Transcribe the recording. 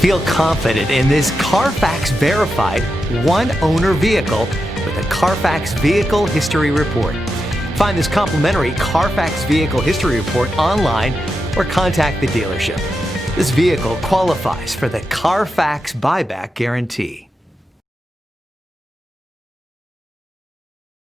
Feel confident in this CARFAX verified one-owner vehicle with a CARFAX Vehicle History Report. Find this complimentary CARFAX Vehicle History Report online or contact the dealership. This vehicle qualifies for the CARFAX buyback guarantee.